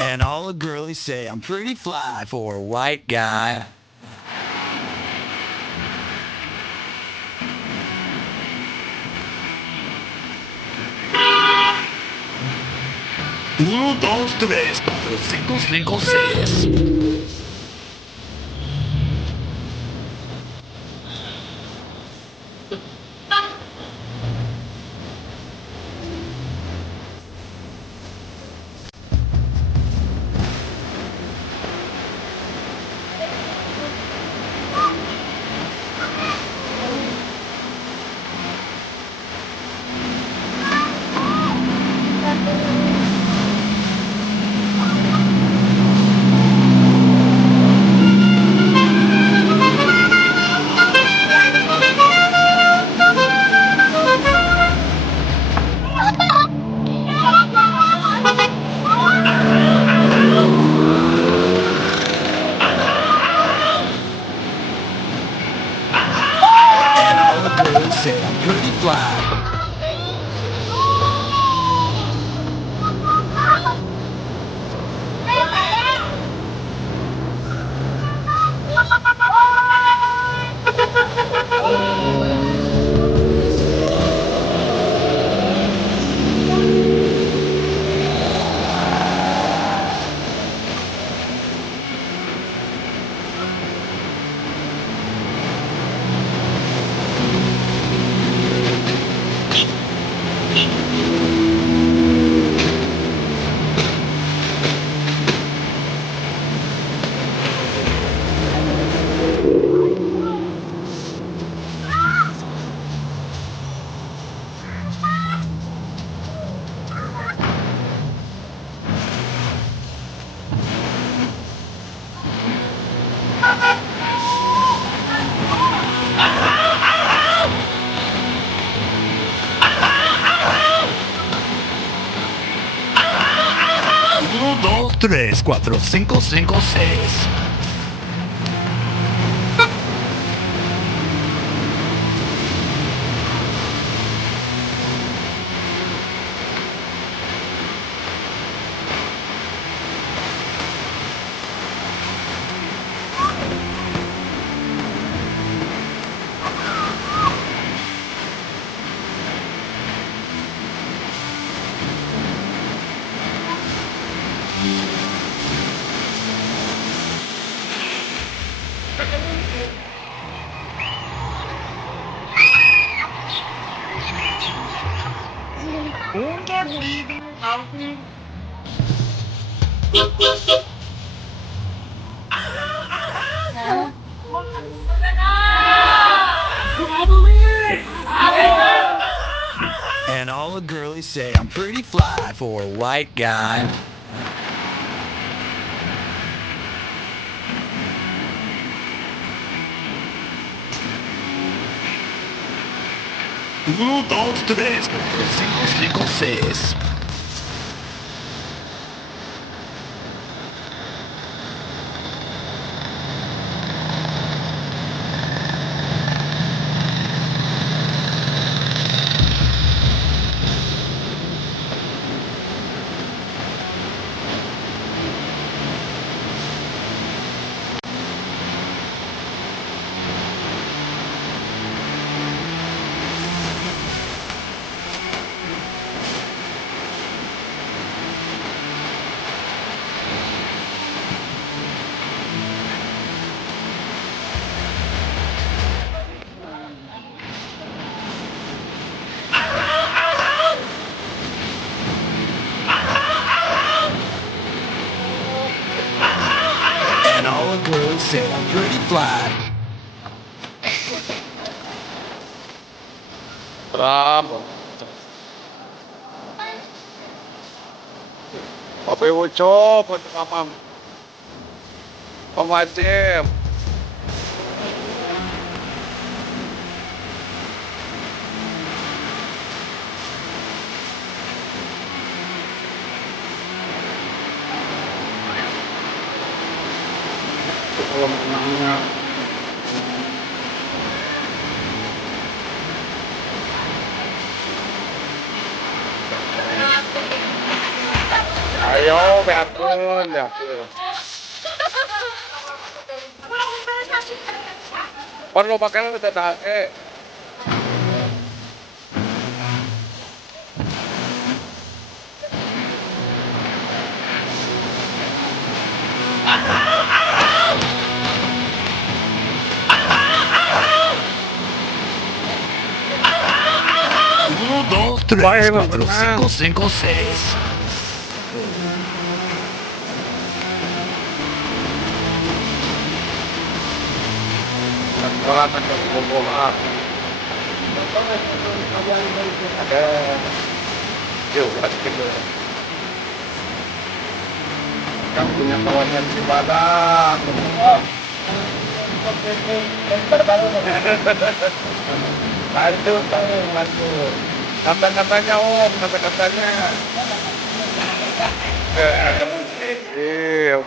And all the girlies say I'm pretty fly for a white guy. Uno, dos, tres, cuatro, cinco, cinco, seis. And all the girlies say I'm pretty fly. Uno, dos, tres, cuatro, cinco, cinco, seis. And all the girlies say I'm pretty fly for a white guy. Uno, dos, tres, cuatro, cinco, cinco, seis. And all the girls say I'm pretty fly. Bravo. Papi Ucho, pues pamatim. Ayaw, may apon. Paano ba ka na natatake? Uno, dos, tres, Vaya, cuatro, mamá. cinco, cinco, seis. Wala ka sa bumuha. Yung pati mo. Ang pinakawan niya si Bala. Mantu tayo, mantu. Naman niya ako, naman niya. Eh,